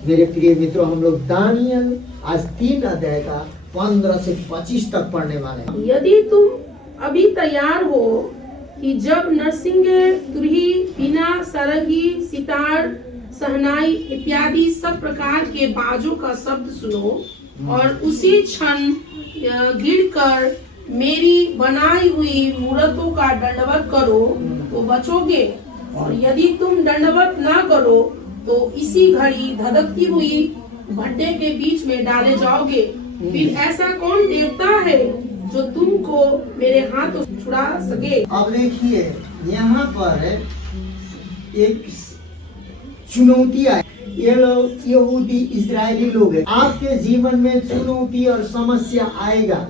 मेरे प्रिय मित्रों, हम लोग दानियल आज 3 अध्याय का 15 से 25 तक पढ़ने वाले हैं। यदि तुम अभी तैयार हो कि जब नरसिंगे, तुरही, बीना, सारंगी, सितार, सहनाई इत्यादि सब प्रकार के बाजों का शब्द सुनो और उसी क्षण गिरकर मेरी बनाई हुई मूर्तों का दंडवत करो तो बचोगे, और यदि तुम दंडवत ना करो तो इसी घड़ी धधकती हुई भट्टे के बीच में डाले जाओगे। फिर ऐसा कौन देवता है जो तुमको मेरे हाथों से छुड़ा सके। अब देखिए, यहाँ पर एक चुनौती आई। ये लोग यहूदी इजरायली लोग हैं। आपके जीवन में चुनौती और समस्या आएगा,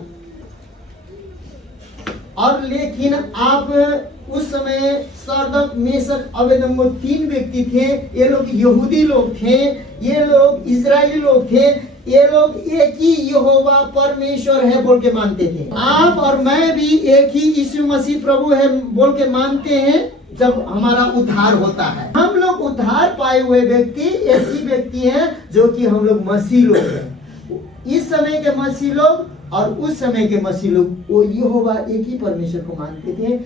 और लेकिन आप उस समय सरदक, मेशक, अबेदनगो 3 व्यक्ति थे। ये लोग यहूदी लोग थे, ये लोग इजरायली लोग थे। ये लोग एक ही यहोवा परमेश्वर है बोल के मानते थे। आप और मैं भी एक ही यीशु मसीह प्रभु है बोल के मानते हैं। जब हमारा उद्धार होता है, हम लोग उद्धार पाए हुए व्यक्ति एक ही व्यक्ति है, जो कि हम लोग मसीह लोग हैं। इस समय के मसीह लोग और उस समय के मसीह लोग वो यहोवा एक ही परमेश्वर को मानते थे।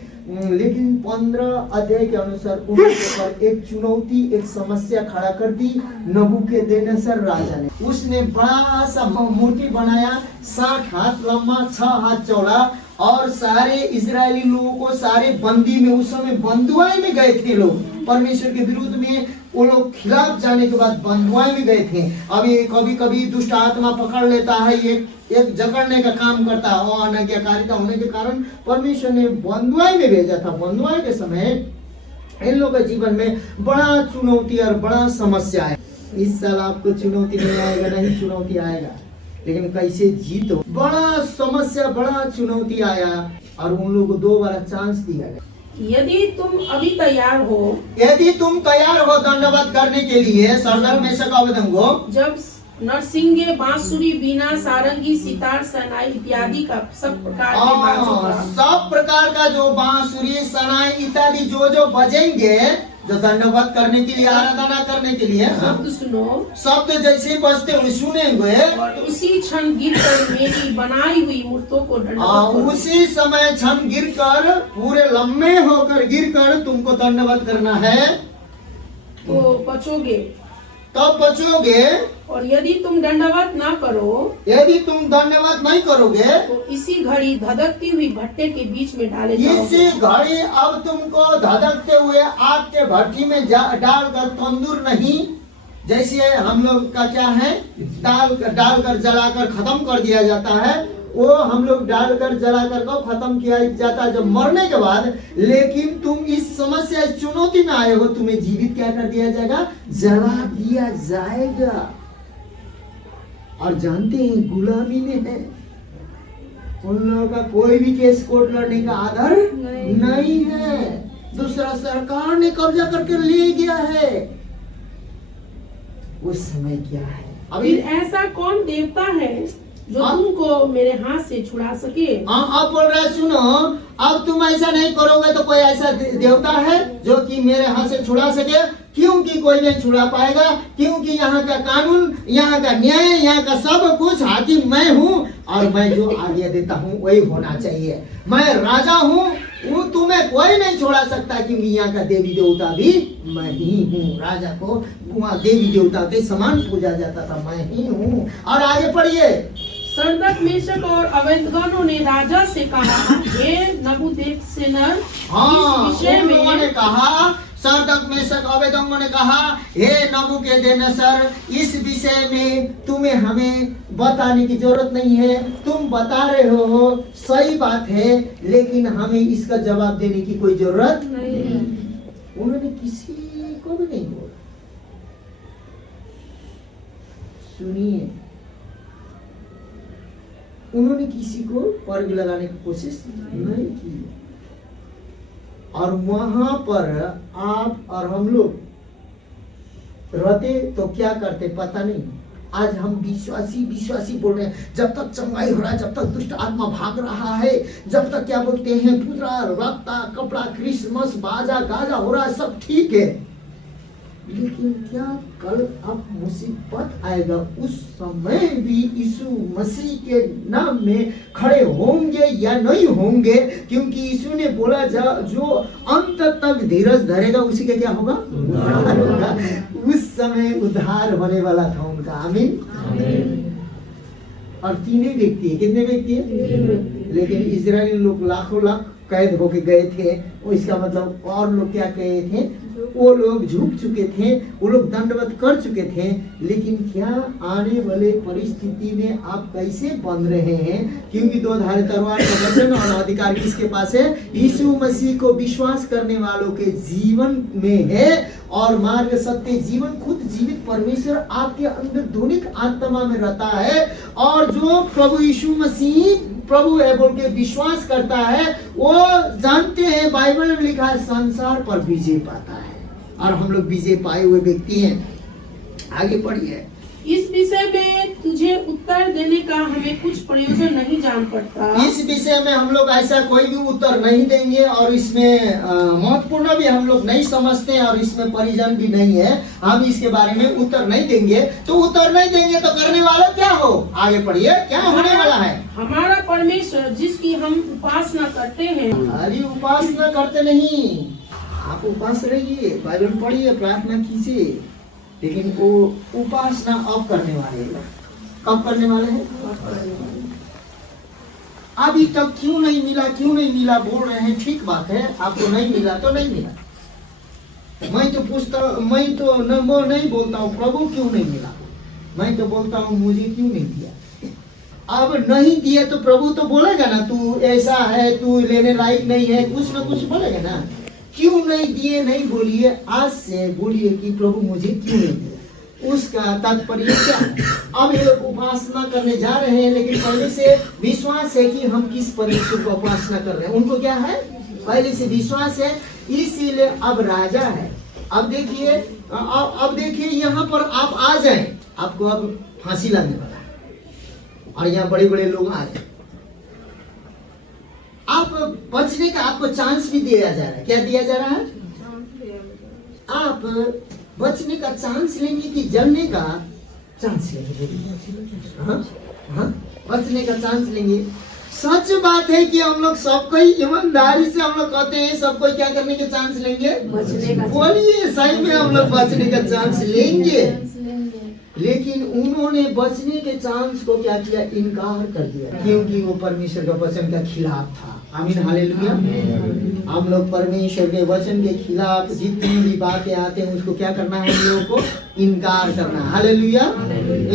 लेकिन 15 अध्याय के अनुसार उनके ऊपर एक चुनौती, एक समस्या खड़ा कर दी नबूकदनेस्सर राजा ने। उसने बड़ा सा मूर्ति बनाया, 60 हाथ लंबा, 6 हाथ चौड़ा, और सारे इजरायली लोगों को सारे बंदी में, उस समय बंधुआई में गए थे लोग, परमेश्वर के विरुद्ध में वो लोग खिलाफ जाने के बाद बंधुआई में गए थे। अभी कभी कभी दुष्ट आत्मा पकड़ लेता है, एक जकड़ने का काम करता है, और अनाज्ञाकारिता होने के कारण परमेश्वर ने बंधुआई में भेजा था। बंधुआई के समय इन लोगों के जीवन में बड़ा चुनौती और बड़ा समस्या है। इस साल आपको चुनौती नहीं आएगा, नहीं चुनौती आएगा, लेकिन कैसे जीतो। बड़ा समस्या, बड़ा चुनौती आया, और उन लोगों को 2 बार चांस दिया गया। यदि तुम अभी तैयार हो, यदि तुम तैयार हो दंडवत करने के लिए, सरदक, मेशक, अबेदनगो, जब नरसिंगे, बांसुरी, बीना, सारंगी, सितार, सनाई इत्यादि का सब प्रकार के बाजों का, सब प्रकार का जो बांसुरी, सनाई इत्यादि जो बजेंगे, जो दंडवत करने के लिए, आराधना करने के लिए शब्द सुनो, शब्द जैसे बजते हुए सुनेंगे, और उसी क्षण गिरकर मेरी बनाई हुई मूर्तों को दंडवत करो। उसी समय क्षण गिरकर, पूरे लम्बे होकर गिरकर तुमको दंडवत करना है, तो बचोगे। तब बचोगे। और यदि तुम दंडवत ना करो, यदि तुम दंडवत नहीं करोगे तो इसी घड़ी धधकती हुई भट्टे के बीच में डाले जाओगे। इसी घड़ी अब तुमको धधकते हुए आग के भट्टी में डालकर, तंदूर नहीं, जैसे हम लोग का क्या है, डालकर जलाकर खत्म कर दिया जाता है, वो हम लोग डालकर जलाकर को खत्म किया जाता है जब मरने के बाद। लेकिन तुम इस समस्या, इस चुनौती में आए हो, तुम्हें जीवित क्या कर दिया जाएगा, जला दिया जाएगा। और जानते हैं, गुलामी में है, उन लोगों का कोई भी केस कोर्ट लड़ने का आधार नहीं है। दूसरा सरकार ने कब्जा करके ले गया है। उस समय क्या है, अभी फिर ऐसा कौन देवता है जो तुमको मेरे हाथ से छुड़ा सके। अब बोल रहा है, सुनो, अब तुम ऐसा नहीं करोगे तो कोई ऐसा देवता है जो कि मेरे हाथ से छुड़ा सके? क्योंकि कोई नहीं छुड़ा पाएगा, क्योंकि यहाँ का कानून, यहाँ का न्याय, यहाँ का सब कुछ हाकिम मैं हूँ, और मैं जो आज्ञा देता हूँ वही होना चाहिए। मैं राजा हूँ, वो तुम्हें कोई नहीं छोड़ा सकता, क्योंकि यहाँ का देवी देवता भी मैं ही हूँ। राजा को वहाँ देवी देवता के समान पूजा जाता था, मैं ही हूँ। और आगे पढ़िए। सरदक, मेशक और अबेदनगो ने राजा से कहा, हे नबूकदनेस्सर, इस विषय में कहा, सरदक, मेशक, अबेदनगो ने कहा, हे नबूकदनेस्सर, इस विषय में तुम्हें हमें बताने की जरूरत नहीं है। तुम बता रहे हो सही बात है, लेकिन हमें इसका जवाब देने की कोई जरूरत नहीं। उन्होंने किसी को भी नहीं बोला। सुनिए, उन्होंने किसी को पर्ग लगाने की कोशिश नहीं की। और वहां पर आप और हम लोग रहते तो क्या करते पता नहीं। आज हम विश्वासी बोल रहे हैं, जब तक चंगाई हो रहा है, जब तक दुष्ट आत्मा भाग रहा है, जब तक क्या बोलते हैं, पूरा रत्ता कपड़ा, क्रिसमस, बाजा गाजा हो रहा है, सब ठीक है। लेकिन क्या कल अब मुसीबत आएगा उस समय भी यीशु मसीह के नाम में खड़े होंगे या नहीं होंगे? क्योंकि यीशु ने बोला जो अंत तक धीरज धरेगा उसी का क्या होगा? उद्धार होगा। उस समय उद्धार होने वाला था उनका। आमीन। और तीन व्यक्ति है। कितने व्यक्ति है? लेकिन इजरायली लोग लाखों लाख कैद होके गए थे। वो इसका मतलब और लोग क्या कहे थे? वो लोग झुक चुके थे, वो लोग दंडवत कर चुके थे। लेकिन क्या आने वाले परिस्थिति में आप कैसे बन रहे हैं? क्योंकि दो धारी तलवार का वचन और अधिकार किसके पास है? यीशु मसीह को विश्वास करने वालों के जीवन में है। और मार्ग सत्य जीवन खुद जीवित परमेश्वर आपके अंदर ध्वनिक आत्मा में रहता है। और जो प्रभु यीशु मसीह प्रभु है बोल के विश्वास करता है, वो जानते हैं बाइबल में लिखा है संसार पर विजय पाता है। और हम लोग विजय पाए हुए व्यक्ति हैं। आगे पढ़िए। इस विषय में तुझे उत्तर देने का हमें कुछ प्रयोजन नहीं जान पड़ता। इस विषय में हम लोग ऐसा कोई भी उत्तर नहीं देंगे और इसमें महत्वपूर्ण भी हम लोग नहीं समझते और इसमें परिजन भी नहीं है। हम इसके बारे में उत्तर नहीं देंगे। तो उत्तर नहीं देंगे तो करने वाला क्या हो? आगे पढ़िए, क्या होने वाला है? हमारा परमेश्वर जिसकी हम उपासना करते हैं। अरे उपासना करते नहीं, आप उपास रहिए, बाइबल पढ़िए, प्रार्थना कीजिए, लेकिन वो उपासना अब करने वाले हैं। कब करने वाले हैं? अभी तक क्यों नहीं मिला बोल रहे हैं। ठीक बात है, आपको नहीं मिला तो नहीं मिला। मैं तो नहीं बोलता हूँ प्रभु क्यों नहीं मिला, मैं तो बोलता हूँ मुझे क्यों नहीं दिया। अब नहीं दिया तो प्रभु तो बोलेगा ना, तू ऐसा है, तू लेने लायक नहीं है, कुछ ना कुछ बोलेगा ना। क्यों नहीं दिए नहीं बोलिए, आज से बोलिए कि प्रभु मुझे क्यों नहीं दिया। उसका तात्पर्य क्या है? अब ये उपासना करने जा रहे हैं, लेकिन पहले से विश्वास है कि हम किस परमेश्वर को उपासना कर रहे हैं। उनको क्या है? पहले से विश्वास है, इसीलिए अब राजा है। अब देखिए यहाँ पर आप आ जाए, आपको अब फांसी लगने वाला है और यहाँ बड़े बड़े लोग आ जाए। आप बचने का आपको चांस भी दिया जा रहा है। क्या दिया जा रहा है? आप बचने का चांस लेंगे कि जलने का चांस लेंगे? बचने का चांस लेंगे। सच बात है कि हम लोग सबको ही ईमानदारी से हम लोग कहते हैं, सबको क्या करने के चांस लेंगे? बोलिए, सही में हम लोग बचने का चांस लेंगे। लेकिन उन्होंने बचने के चांस को क्या किया? इनकार कर दिया, क्योंकि वो परमेश्वर का वचन का खिलाफ था। आमीन, हालेलुया। हम लोग परमेश्वर के वचन के खिलाफ जितनी भी बातें आते हैं उसको क्या करना है? हम लोगों को इनकार करना है। हालेलुया,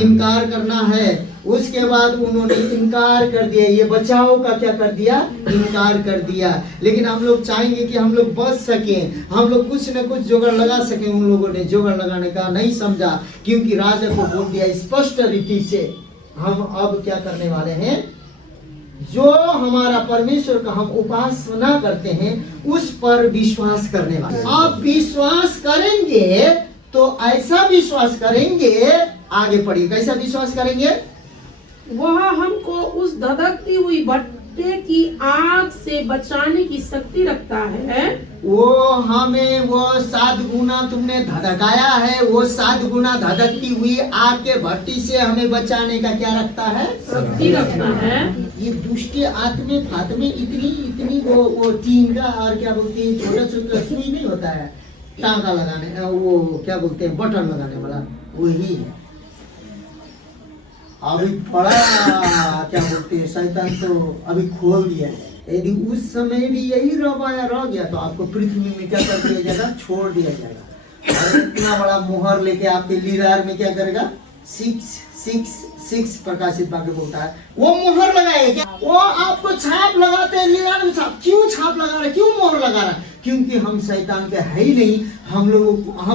इनकार करना है। उसके बाद उन्होंने इनकार कर दिया। ये बचाव का क्या कर दिया? इनकार कर दिया। लेकिन हम लोग चाहेंगे कि हम लोग बच सकें, हम लोग कुछ न कुछ जुगाड़ लगा सकें। उन लोगों ने जुगाड़ लगाने का नहीं समझा, क्योंकि राजा को बोल दिया स्पष्ट रीति से, हम अब क्या करने वाले हैं? जो हमारा परमेश्वर का हम उपासना करते हैं उस पर विश्वास करने वाले। आप विश्वास करेंगे तो ऐसा विश्वास करेंगे, आगे पढ़िए, कैसा विश्वास करेंगे? वह हमको उस धधकती हुई भट्टे की आग से बचाने की शक्ति रखता है। वो हमें वो 7 गुना तुमने धधकाया है, वो 7 गुना धधकती हुई आग के भट्टी से हमें बचाने का क्या रखता है? शक्ति रखता है। ये दुष्ट आत्मे फात्मे इतनी वो टीन का और क्या बोलते हैं, छोटा सुई नहीं होता है टांका लगाने, वो क्या बोलते हैं बटन लगाने वाला, वही है। अभी बड़ा क्या बोलते हैं शैतान तो अभी खोल दिया है। यदि उस समय भी यही रह गया तो आपको पृथ्वी में क्या कर दिया जाएगा? छोड़ दिया जाएगा। और इतना बड़ा मोहर लेके आपके लीलार में क्या करेगा? 666 प्रकाशित वाक्य बोलता है, वो मोहर लगाए क्या? वो आपको छाप लगाते हैं लीलार में। छाप क्यों छाप लगा रहा है? क्यों मोहर लगा रहा है? क्योंकि हम शैतान के है ही नहीं। हम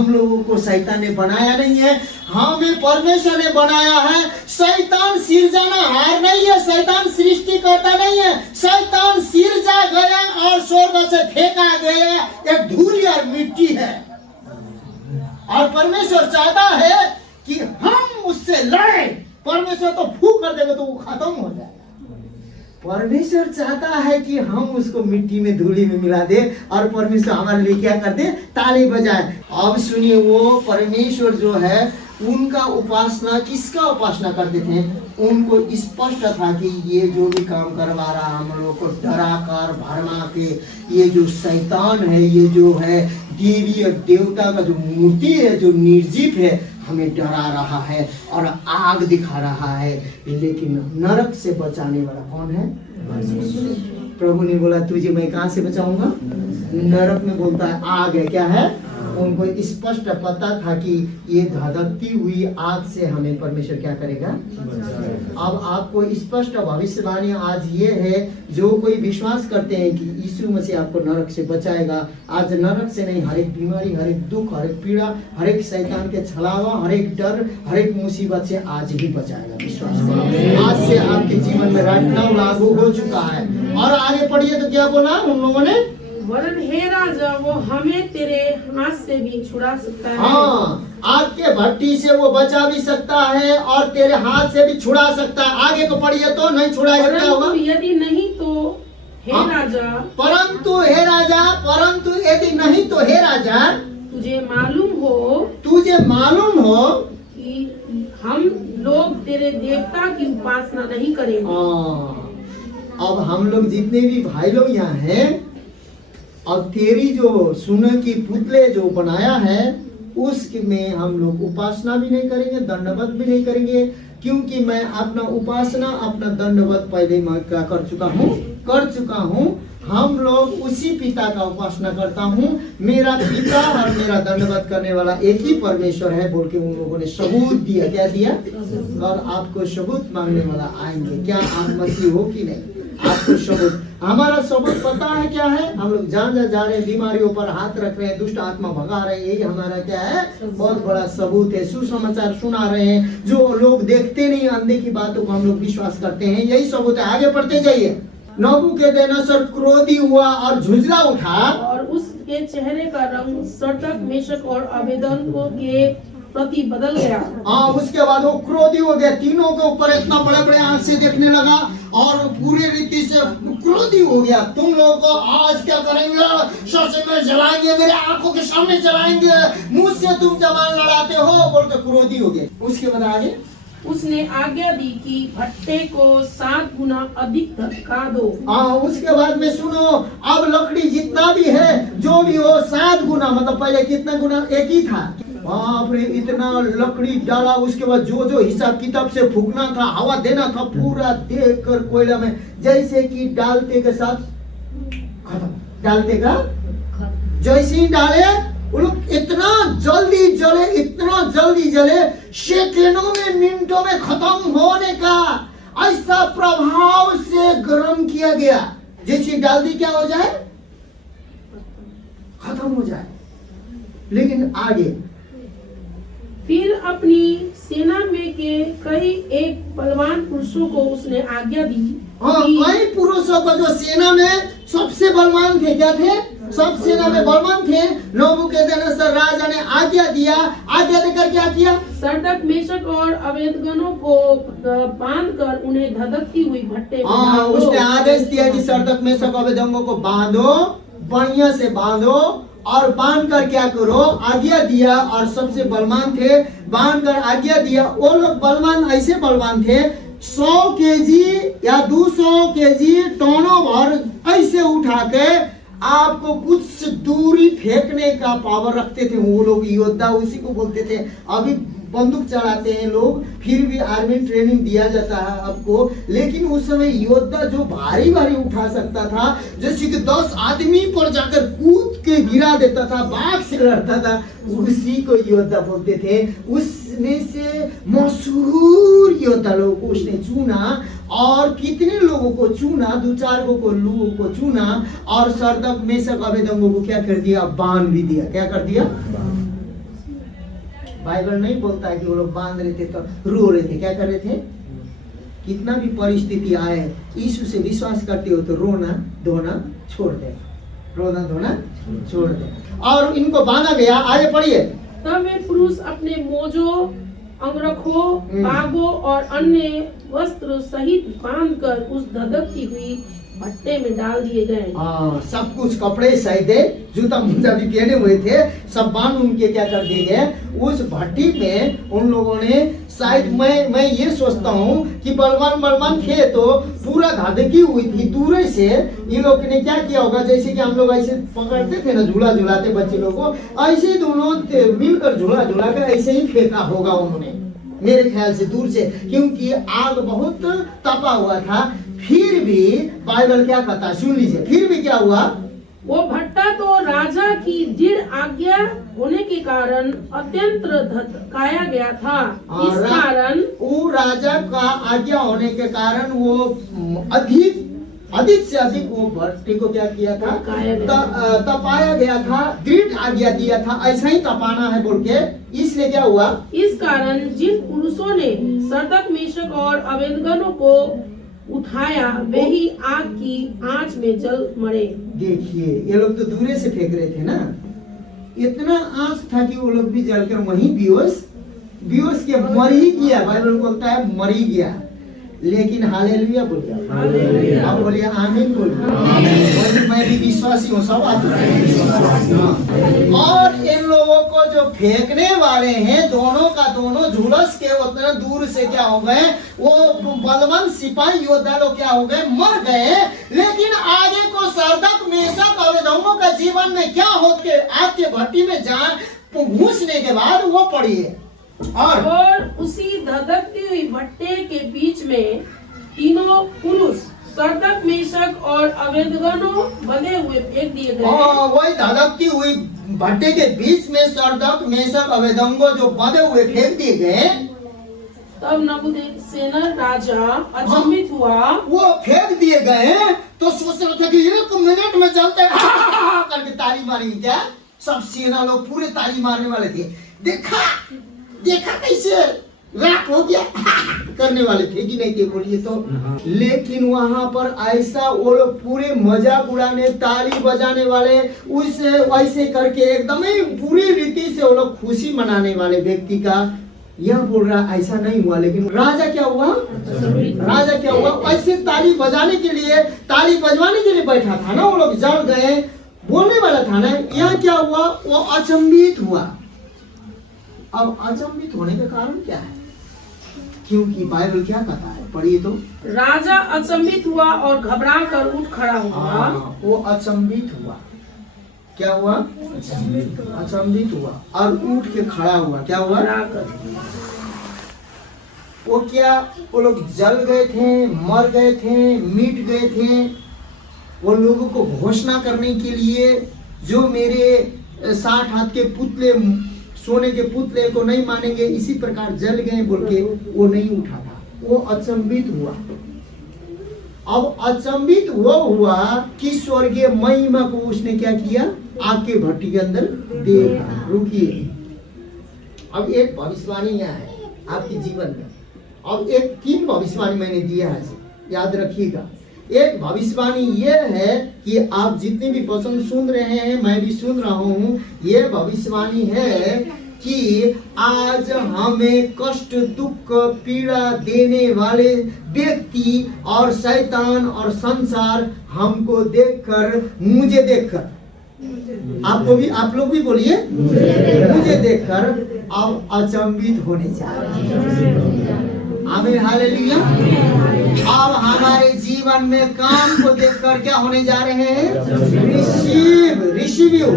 लोगों को शैतान ने बनाया नहीं है, हमें परमेश्वर ने बनाया है। शैतान सिरजनहार नहीं है, शैतान सृष्टि करता नहीं है। शैतान सिरजा गया और स्वर्ग से फेंका गया एक धूल और मिट्टी है। और परमेश्वर चाहता है कि हम उससे लड़े। परमेश्वर तो फूंक कर देगा तो वो खत्म हो जाएगा। परमेश्वर चाहता है कि हम उसको मिट्टी में धूली में मिला दे और परमेश्वर हमारे लिए क्या कर दे, ताली बजाए। अब सुनिए, वो परमेश्वर जो है उनका उपासना, किसका उपासना करते थे? उनको स्पष्ट था कि ये जो भी काम करवा रहा हम लोग को डरा कर भरमा के, ये जो शैतान है, ये जो है देवी और देवता का जो मूर्ति है, जो निर्जीव है, हमें डरा रहा है और आग दिखा रहा है। लेकिन नरक से बचाने वाला कौन है? प्रभु ने बोला तुझे मैं कहाँ से बचाऊंगा? नरक में बोलता है आग है। क्या है? उनको स्पष्ट पता था कि ये धधकती हुई आग से हमें परमेश्वर क्या करेगा? अब आपको स्पष्ट भविष्यवाणी आज ये है, जो कोई विश्वास करते हैं कि यीशु मसीह आपको नरक से बचाएगा, आज नरक से नहीं, हर एक बीमारी, हर एक दुख, हर एक पीड़ा, हर एक शैतान के छलावा, हर एक डर, हर एक मुसीबत से आज ही बचाएगा। विश्वास करो, आज से आपके जीवन में राजनाम लागू हो चुका है। और आगे पढ़िए तो क्या बोला उन लोगों ने? वरन हे राजा, वो हमें तेरे हाथ से भी छुड़ा सकता है। हाँ, आग के भट्टी से वो बचा भी सकता है और तेरे हाथ से भी छुड़ा सकता है। आगे को पढ़िए तो नहीं छुड़ाएगा क्या होगा? यदि नहीं तो हे राजा, परंतु हे राजा, परंतु यदि नहीं तो हे राजा, तुझे मालूम हो कि हम लोग तेरे देवता की उपासना नहीं करेंगे। अब हम लोग जितने भी भाई लोग यहाँ हैं, अब तेरी जो सोने की पुतले जो बनाया है उसमें हम लोग उपासना भी नहीं करेंगे, दंडवत भी नहीं करेंगे, क्योंकि मैं अपना उपासना, अपना दंडवत पहले मैं क्या कर चुका हूँ। हम लोग उसी पिता का उपासना करता हूँ। मेरा पिता और मेरा दंडवत करने वाला एक ही परमेश्वर है बोल के उन लोगों ने सबूत दिया। क्या दिया? और आपको सबूत मांगने वाला आएंगे। क्या आप मसीह हो कि नहीं? आपको सबूत, हमारा सबूत पता है क्या है? हम लोग जा रहे हैं, बीमारियों पर हाथ रख रहे हैं, दुष्ट आत्मा भगा रहे हैं, यही हमारा क्या है? बहुत बड़ा सबूत है। सुसमाचार सुना रहे हैं, जो लोग देखते नहीं, अंधे की बातों को हम लोग विश्वास करते हैं, यही सबूत है। आगे पढ़ते जाइए। नबूकदनेस्सर क्रोधी हुआ और झुंझला उठा, और उसके चेहरे का रंग शद्रक, मेशक और अबेदनगो के प्रति बदल गया। उसके बाद वो क्रोधी हो गया, तीनों के ऊपर इतना बड़े बड़े आंख से देखने लगा और पूरी रीति से क्रोधी हो गया। तुम लोगों को आज क्या करेंगे? शौचे में जलाएंगे, मेरे आंखों के सामने जलाएंगे, मुझसे तुम जवान लड़ाते हो बोल के क्रोधी हो गए। उसके बाद आगे उसने आज्ञा दी कि भट्टे को 7 गुना अधिक धधका दो। उसके बाद में सुनो, अब लकड़ी जितना भी है, जो भी हो, 7 गुना, मतलब पहले कितना गुना? एक ही था। बाप रे, इतना लकड़ी डाला। उसके बाद जो जो हिसाब किताब से फूकना था, हवा देना था, पूरा देख कर कोयला में जैसे कि डालते के साथ खत्म, डालते का जैसे ही डाले वो लोग इतना जल्दी जले, सेकंडों में, मिनटों में खत्म होने का ऐसा प्रभाव से गर्म किया गया। जैसे डाल दी क्या हो जाए? खत्म हो जाए। लेकिन आगे फिर अपनी सेना में के कई एक बलवान पुरुषों को उसने आज्ञा दी। कई पुरुषों को जो सेना में सबसे बलवान थे। क्या थे? सब सेना में बलवान थे। नबूकदनेस्सर राजा ने आज्ञा दिया। आज्ञा देकर क्या किया? शद्रक, मेशक और अबेदनगो को बांधकर उन्हें धधकती हुई भट्टे में डाल दो। उसने आदेश दिया कि शद्रक, मेशक, अबेदनगो को बांधो, बढ़िया से बांधो, और बांध कर क्या करो? आज्ञा दिया। और सबसे बलवान थे, बांध कर आज्ञा दिया। वो लोग बलवान, ऐसे बलवान थे, 100 केजी या 200 केजी टोनों भर ऐसे उठा के आपको कुछ दूरी फेंकने का पावर रखते थे। वो लोग योद्धा उसी को बोलते थे। अभी बंदूक चलाते हैं लोग, फिर भी आर्मी ट्रेनिंग दिया जाता है आपको, लेकिन उस समय योद्धा जो भारी उठा सकता था, जैसे कि 10 आदमी पर जाकर कूद के गिरा देता था, बाघ से लड़ता था, उसी को योद्धा बोलते थे। उसमें से मशहूर योद्धा लोगों को उसने चुना। और कितने लोगों को चुना? 2-4 लोगों को चुना। और शद्रक, मेशक, अबेदनगो को क्या कर दिया? बांध भी दिया। क्या कर दिया? बाइबल नहीं बोलता है कि वो लोग बांध रहे थे तो रो रहे थे। क्या कर रहे थे? कितना भी परिस्थिति आए, यीशु से विश्वास करते हो तो रोना धोना छोड़ दे, रोना धोना छोड़ दे। और इनको बांधा गया। आगे पढ़िए। तब वे पुरुष अपने मोजों अंगरखों, बागों और अन्य वस्त्र सहित बांधकर उस धधकती हुई भट्टे में डाल दिए गए। सब कुछ कपड़े सहित जूता मोजा भी पहने हुए थे, सब बांध उनके क्या कर दिए गए उस भट्टी में। उन लोगों ने शायद मैं ये सोचता हूँ कि बलवान थे तो पूरा धाधकी हुई थी, दूर से ये लोग ने क्या किया होगा, जैसे कि हम लोग ऐसे पकड़ते थे ना झूला झुलाते बच्चे लोग को, ऐसे ही दोनों मिलकर झूला झुला कर ऐसे ही फेंका होगा उन्होंने, मेरे ख्याल से दूर से, क्योंकि आग बहुत तपा हुआ था। फिर भी बाइबल क्या कहता है सुन लीजिए, फिर भी क्या हुआ, वो भट्टा तो राजा की दृढ़ आज्ञा होने के कारण अत्यंत धधकाया गया था। इस कारण वो राजा का आज्ञा होने के कारण वो अधिक से अधिक वो भट्टी को क्या किया था, तपाया गया था, दृढ़ आज्ञा दिया था ऐसा ही तपाना है बोल के। इसलिए क्या हुआ, इस कारण जिन पुरुषों ने शद्रक मेशक और अबेदनगो को उठाया वे ही आग की आंच में जल मरे। देखिए ये लोग तो दूरे से फेंक रहे थे ना, इतना आंच था कि वो लोग भी जलकर वहीं बेहोश के मर ही गया। बाइबल बोलता है मर ही गया। लेकिन हालेलुया बोलिए, अब बोलिए आमीन बोलिए। मैं भी विश्वासी हूँ, सब आप। और इन लोगों को जो फेंकने वाले हैं दोनों का दोनों झुलस के उतना दूर से क्या हो गए, वो बलवान सिपाही योद्धा लोग क्या हो गए, मर गए। लेकिन आगे को शद्रक मेशक अबेदनगो का जीवन में क्या होते, आग के भट्टी में जाए घुसने के बाद वो पढ़िए, और उसी धधकती हुई भट्टे के बीच में तीनों पुरुष शद्रक मेशक और अबेदनगो बंधे हुए फेंक दिए गए। वही धधकती हुई भट्टे के बीच में शद्रक मेशक अबेदनगो जो बंधे हुए फेंक दिए गए। तब नबूकदनेस्सर राजा अचंभित हुआ, वो फेंक दिए गए तो सोच रहे थे कि 1 मिनट में चलते करके ताली मारेंगे क्या, सब सेना लोग पूरे ताली मारने वाले थे। देखा कैसे रात हो गया करने वाले थे कि नहीं थे बोलिए तो। लेकिन वहां पर ऐसा वो लोग पूरे मजाक उड़ाने ताली बजाने वाले उसे वैसे करके एकदम ही पूरी रीति से वो लोग खुशी मनाने वाले व्यक्ति का यह बोल रहा ऐसा नहीं हुआ। लेकिन राजा क्या हुआ ऐसे ताली बजाने के लिए ताली बजवाने के लिए बैठा था ना, वो लोग जल गए बोलने वाला था ना। यहाँ क्या हुआ, वो अचंभित हुआ। अब अचंभित होने का कारण क्या है, क्योंकि बाइबल क्या कहता है, पढ़िए तो। राजा अचंभित हुआ और घबरा कर उठ खड़ा हुआ। वो अचंभित हुआ, क्या हुआ, अचंभित हुआ और उठ के खड़ा हुआ। क्या हुआ, वो लोग जल गए थे, मर गए थे, मिट गए थे। वो लोगों को घोषणा करने के लिए जो मेरे 60 हाथ के पुतले, सोने के पुतले को नहीं मानेंगे, इसी प्रकार जल गए बोल के वो नहीं उठा था, वो अचंभित हुआ। अब अचंभित वो हुआ कि स्वर्गीय महिमा को उसने क्या किया, आग के भट्टी के अंदर देखा। रुकिए, अब एक भविष्यवाणी यहाँ है आपके जीवन में। अब 3 भविष्यवाणी मैंने दिया है, याद रखिएगा। एक भविष्यवाणी ये है कि आप जितने भी वचन सुन रहे हैं, मैं भी सुन रहा हूँ, ये भविष्यवाणी है कि आज हमें कष्ट, दुख, पीड़ा देने वाले व्यक्ति और शैतान और संसार हमको देखकर, मुझे देखकर, आपको भी, आप लोग भी बोलिए, मुझे देखकर अब अचंभित होने जा रहे हैं। आमीन, हालेलुया। अब हमारे जीवन में काम को देखकर क्या होने जा रहे हैं, रिसीव यू।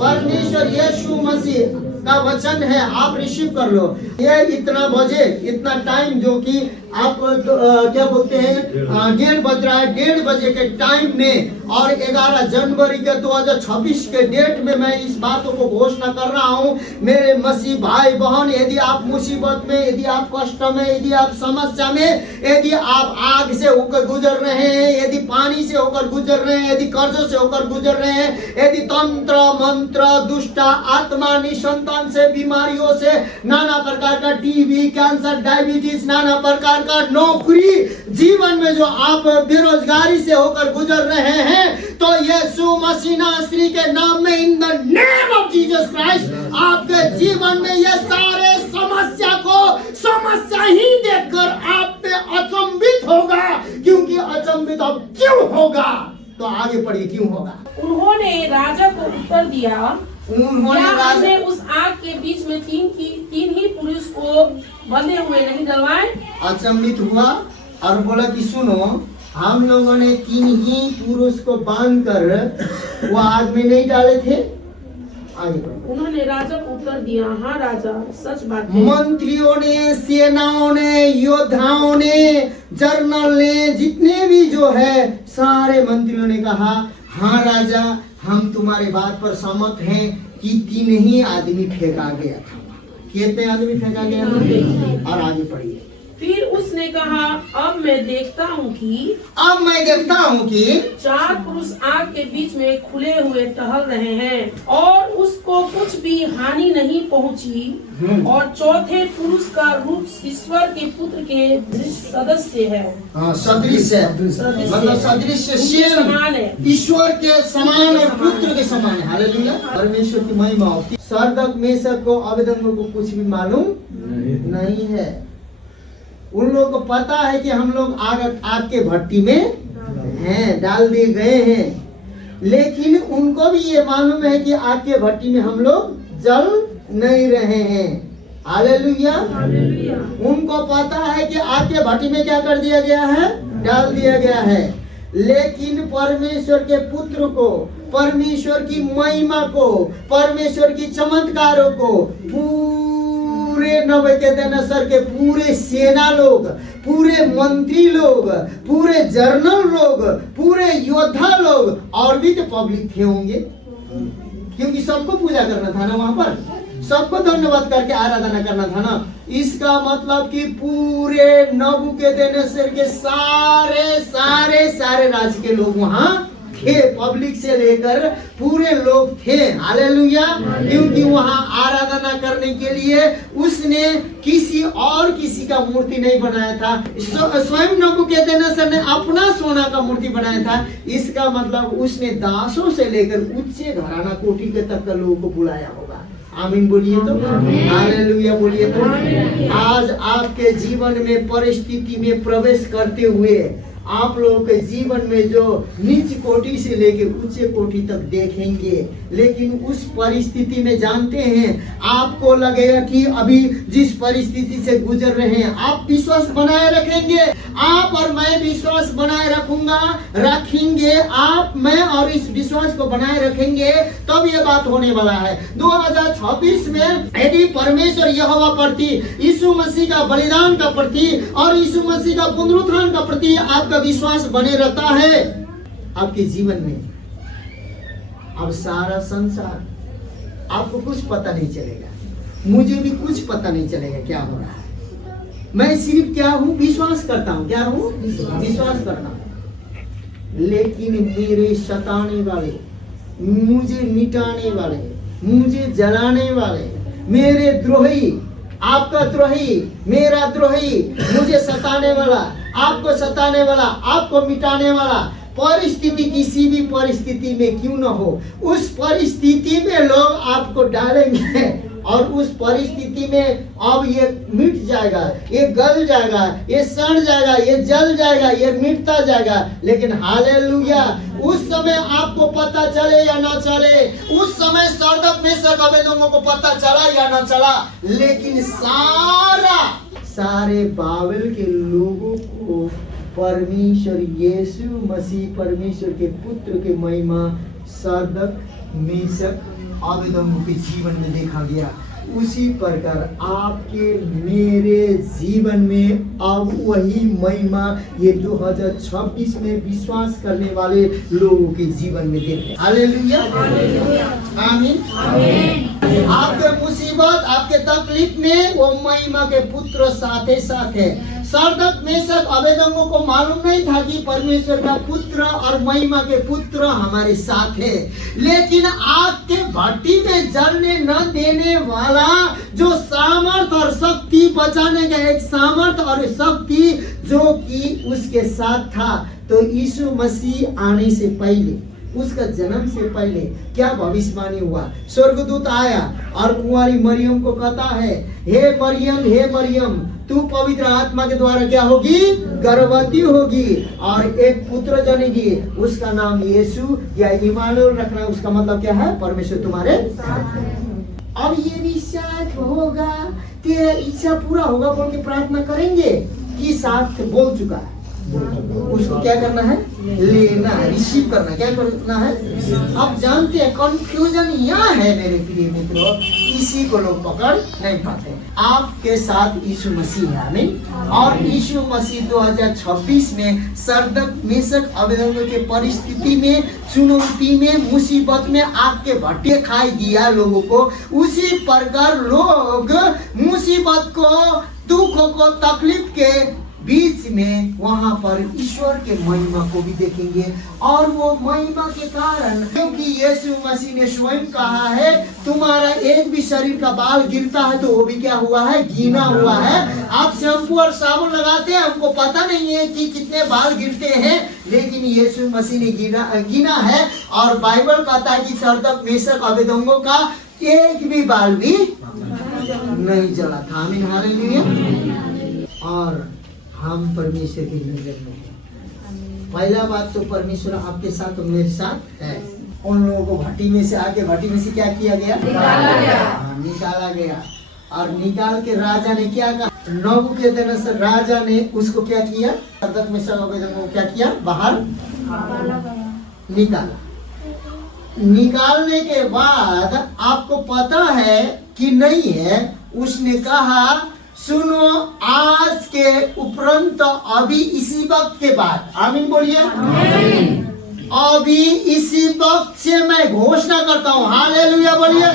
परमेश्वर यीशु मसीह का वचन है, आप रिसीव कर लो। ये इतना बजे, इतना टाइम जो कि आप क्या बोलते हैं 1:30 बज रहा है, 1:30 बजे के टाइम में और 11 जनवरी के 2026 के डेट में मैं इस बातों को घोषणा कर रहा हूँ। मेरे मसीह भाई बहन, यदि आप मुसीबत में, यदि आप कष्ट में, यदि आप समस्या में, यदि आप आग से होकर गुजर रहे हैं, यदि पानी से होकर गुजर रहे हैं, यदि कर्जों से होकर गुजर रहे हैं, यदि तंत्र मंत्र, दुष्ट आत्मा, निसंतान से, बीमारियों से, नाना प्रकार का टीबी, कैंसर, डायबिटीज, नाना प्रकार का नौकरी, जीवन में जो आप बेरोजगारी से होकर गुजर रहे हैं, तो यीशु मसीह नासरी के नाम में, in the name of Jesus Christ, आपके जीवन में ये सारे समस्या को समस्या ही देखकर आप पे अचंभित होगा, क्योंकि अचंभित अब क्यों होगा? तो आगे पढ़िए, क्यों होगा? उन्होंने राजा को उत्तर दिया, उन्होंने क्या राजा हमने उस आग के बीच में तीन ही पुरुष को बंधे हुए नहीं डलवाए? अचंभित हुआ और बोला कि सुनो, हम लोगों ने 3 ही पुरुष को बांधकर वो आग में नहीं डाले थे? आगे बढ़ो। उन्होंने राजा को उत्तर दिया, हाँ राजा, सच बात है। मंत्रियों ने, सेनाओं ने, योद्धाओं ने, जनरल ने, जितने भी जो है सारे मंत्रियों ने कहा, हाँ राजा, हम तुम्हारे बात पर सहमत हैं कि 3 ही आदमी फेंका गया था। कितने आदमी फेंका गया था? और आगे पढ़िए। फिर उसने कहा, अब मैं देखता हूँ कि 4 पुरुष आग के बीच में खुले हुए टहल रहे हैं और उसको कुछ भी हानि नहीं पहुँची, और चौथे पुरुष का रूप ईश्वर के पुत्र के सदस्य है। सदृश है, मतलब सदृश समान है, ईश्वर के समान और पुत्र के समान है। हालेलुया। परमेश्वर की महिमा होती। शद्रक, मेशक को, अबेदनगो को कुछ भी मालूम नहीं है। उन लोगों को पता है कि हम लोग आग के भट्टी में हैं, डाल दिए गए हैं, लेकिन उनको भी ये मालूम है कि आग के भट्टी में हम लोग जल नहीं रहे हैं। हालेलुया। उनको पता है कि आग के भट्टी में क्या कर दिया गया है? डाल दिया गया है। लेकिन परमेश्वर के पुत्र को, परमेश्वर की महिमा को, परमेश्वर की चमत्कारों को पूरे नबूकदनेस्सर के पूरे सेना लोग, पूरे मंत्री लोग, पूरे जनरल लोग, पूरे योद्धा लोग और भी तो पब्लिक थे होंगे, क्योंकि सबको पूजा करना था ना, वहां पर सबको धन्यवाद करके आराधना करना था ना। इसका मतलब कि पूरे नबूकदनेस्सर के सारे राज्य के लोग वहां थे, पब्लिक से लेकर पूरे लोग थे। हालेलुया। क्योंकि वहां आराधना करने के लिए उसने किसी का मूर्ति नहीं बनाया था, स्वयं नबूकदनेस्सर ने अपना सोना का मूर्ति बनाया था। इसका मतलब उसने दासों से लेकर उच्च घराना कोटि के तक के लोगों को बुलाया होगा। आमीन बोलिए तो, हालेलुया बोलिए तो। आज आपके जीवन में परिस्थिति में प्रवेश करते हुए आप लोगों के जीवन में जो नीच कोटि से लेके उच्च कोटि तक देखेंगे, लेकिन उस परिस्थिति में जानते हैं आपको लगेगा कि अभी जिस परिस्थिति से गुजर रहे हैं आप विश्वास बनाए रखेंगे। आप और मैं विश्वास बनाए रखेंगे, आप, मैं और इस विश्वास को बनाए रखेंगे, तब ये बात होने वाला है। 2026 में यदि परमेश्वर यहोवा प्रति, यीशु मसीह का बलिदान का प्रति और यीशु मसीह का पुनरुत्थान का प्रति आपका विश्वास बने रहता है आपके जीवन में, अब सारा संसार, आपको कुछ पता नहीं चलेगा, मुझे भी कुछ पता नहीं चलेगा क्या हो रहा है। मैं सिर्फ क्या हूं? विश्वास करता हूं। क्या हूं? विश्वास करता हूं। लेकिन मेरे सताने वाले, मुझे मिटाने वाले, मुझे जलाने वाले, मेरे द्रोही, आपका द्रोही, मेरा द्रोही, मुझे सताने वाला, आपको सताने वाला, आपको मिटाने वाला, परिस्थिति किसी भी परिस्थिति में क्यों न हो, उस परिस्थिति में लोग आपको डालेंगे और उस परिस्थिति में अब ये मिट जाएगा, ये गल जाएगा, ये सड़ जाएगा, ये जल जाएगा, ये मिटता जाएगा। लेकिन हालेलुया, उस समय आपको पता चले या ना चले, उस समय शद्रक, मेशक, अबेदनगो को पता चला या ना चला, लेकिन सारे बाबेल के लोगों को परमेश्वर यीशु मसीह, परमेश्वर के पुत्र के महिमा शद्रक, मेशक, अबेदनगो के जीवन में देखा गया। उसी प्रकार आपके मेरे जीवन में अब वही महिमा ये 2026 में विश्वास करने वाले लोगों के जीवन में देखें। हालेलुया, आमीन। आपके मुसीबत, आपके तकलीफ में वो महिमा के पुत्र साथे साथ है। शद्रक, मेशक, अबेदनगो को मालूम नहीं था कि परमेश्वर का पुत्र और महिमा के पुत्र हमारे साथ है, लेकिन आग के भट्टी में जलने न देने वाला जो सामर्थ और शक्ति, बचाने का एक सामर्थ और शक्ति जो कि उसके साथ था, तो यीशु मसीह आने से पहले उसका जन्म से पहले क्या भविष्यवाणी हुआ। स्वर्गदूत आया और कुंवारी मरियम को कहता है, हे मरियम तू पवित्र आत्मा के द्वारा क्या होगी, गर्भवती होगी और एक पुत्र जनेगी, उसका नाम यीशु या इमानुएल रखना। उसका मतलब क्या है, परमेश्वर तुम्हारे साथ है। अब ये भी शायद होगा, तेरा इच्छा पूरा होगा बोल के प्रार्थना करेंगे कि साथ बोल चुका है, उसको क्या करना है, लेना है, रिसीव करना, क्या करना है। अब जानते हैं कंफ्यूजन यहाँ है मेरे प्रिय मित्रों, इसी को लोग पकड़ नहीं पाते। आपके साथ यीशु मसीह है, आमीन। और यीशु मसीह 2026 में सरदक मेशक अबेदनगो के परिस्थिति में, चुनौती में, मुसीबत में आपके भट्टे खाई दिया लोगों को, उसी प्रकार लोग मुसीबत को, दुखों को, तकलीफ के बीच में वहां पर ईश्वर के महिमा को भी देखेंगे। और वो महिमा के कारण, क्योंकि यीशु मसीह ने स्वयं कहा है, तुम्हारा एक भी शरीर का बाल गिरता है तो वो भी क्या हुआ है, गिना हुआ है। आप शैम्पू और साबुन लगाते हैं, हमको पता नहीं है कि कितने बाल गिरते हैं, लेकिन यीशु मसीह ने गिना है। और बाइबल कहता है कि सरदक मेशक अबेदनगो का एक भी बाल भी नहीं जला था, आमीन, हालेलुया। और हम परमेश्वर की नजर में हैं। पहला बात तो परमेश्वर आपके साथ और मेरे साथ है। उन लोगों को भट्टी में से आके, भट्टी में से क्या किया गया, निकाला गया। और निकाल के राजा ने क्या कहा, नबूकदनेस्सर राजा ने उसको क्या किया, सरदक मेशक अबेदनगो को क्या किया, बाहर निकाला। निकालने के बाद आपको पता है कि नहीं है, उसने कहा, सुनो, आज के उपरंत अभी इसी वक्त के बाद, आमीन बोलिए, अभी इसी वक्त से मैं घोषणा करता हूँ, हालेलुया बोलिए।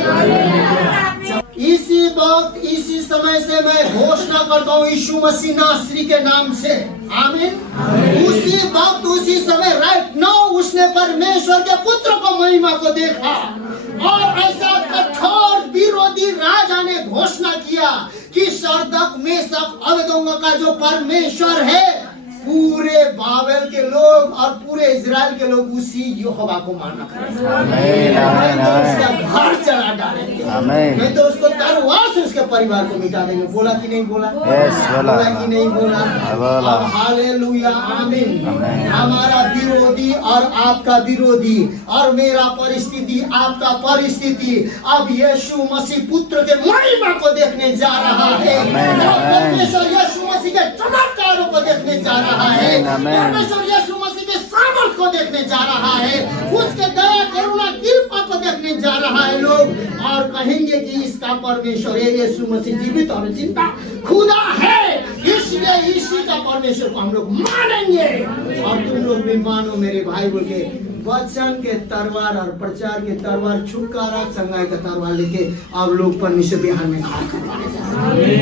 इसी वक्त, इसी समय से मैं घोषणा करता हूँ यीशु मसीह नासरी के नाम से, आमीन। उसी वक्त, उसी समय, राइट नाउ उसने परमेश्वर के पुत्र को, महिमा को देखा और ऐसा कठोर विरोधी राजा ने घोषणा किया कि सरदक मेशक अबेदनगो का जो परमेश्वर है, पूरे बाबेल के लोग और पूरे इजराइल के लोग उसी यहोवा को माना करेंगे। उसका घर जला डालेंगे, नहीं तो उसको तलवार से उसके परिवार को मिटा देंगे। बोला कि नहीं बोला, बोला कि नहीं बोला, हालेलुया, आमीन। हमारा विरोधी और आपका विरोधी और मेरा परिस्थिति, आपका परिस्थिति अब यीशु मसीह पुत्र के महिमा को देखने जा रहा है। परमेश्वर यीशु मसीह के चमत्कारों को देखने जा रहा है, परमेश्वर यीशु मसीह के सामर्थ को देखने जा रहा है, उसके दया, करुणा, कृपा को देखने जा रहा है लोग। और कहेंगे कि इसका परमेश्वर यीशु मसीह जीवित और जिंदा खुदा है, इसलिए इसी का परमेश्वर को हम लोग मानेंगे। और तुम लोग भी मानो मेरे भाई, बोल के वचन के तलवार और प्रचार के तलवार, छुटकारा, चंगाई का तलवार लेके अब लोग परमेश्वर बिहार में खड़ा करने जा रहे हैं।